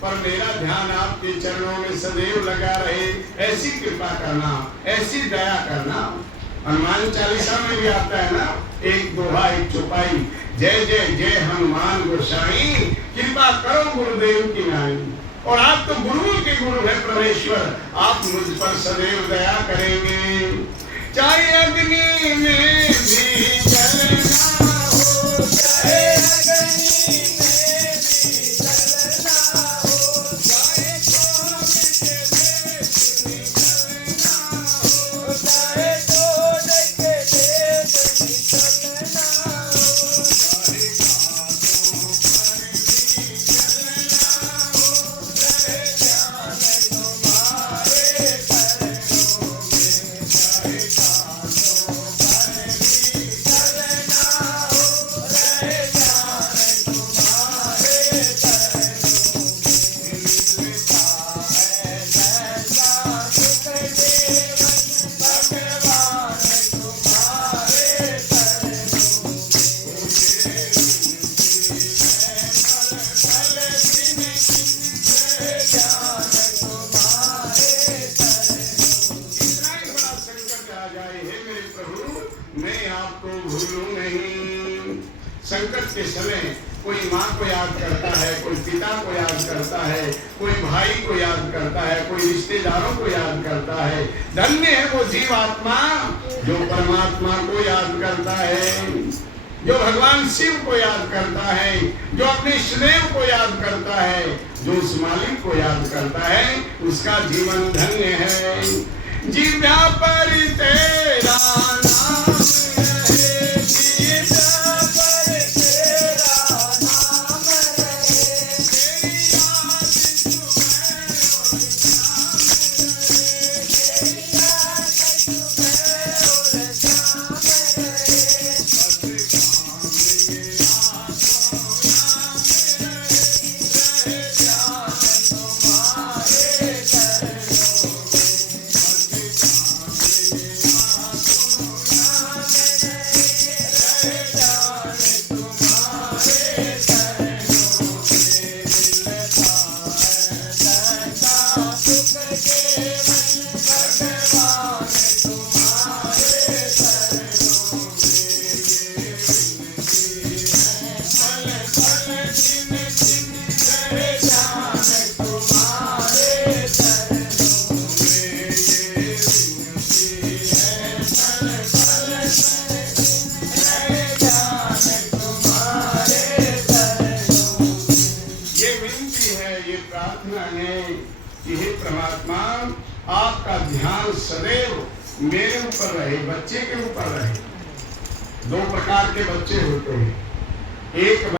पर मेरा ध्यान आपके चरणों में सदैव लगा रहे, ऐसी कृपा करना, ऐसी दया करना। हनुमान चालीसा में भी आता है ना, एक दोहा एक चौपाई, जय जय जय हनुमान गोसाई, कृपा करो गुरुदेव की नाई। और आप तो गुरुओं के गुरु है परमेश्वर, आप मुझ पर सदैव दया करेंगे। चाहे अग्नि में भी जलना हो, चाहे अग्नि संकट के समय कोई माँ को याद करता है, कोई पिता को याद करता है, कोई भाई को याद करता है, कोई रिश्तेदारों को याद करता है। धन्य है वो जीवात्मा जो परमात्मा को याद करता है, जो भगवान शिव को याद करता है, जो अपने स्नेह को याद करता है, जो उस मालिक को याद करता है, उसका जीवन धन्य है। जीव्या पर तेरा नाम है, जीव्या परमात्मा आपका ध्यान सदैव मेरे ऊपर रहे, बच्चे के ऊपर रहे। दो प्रकार के बच्चे होते हैं, एक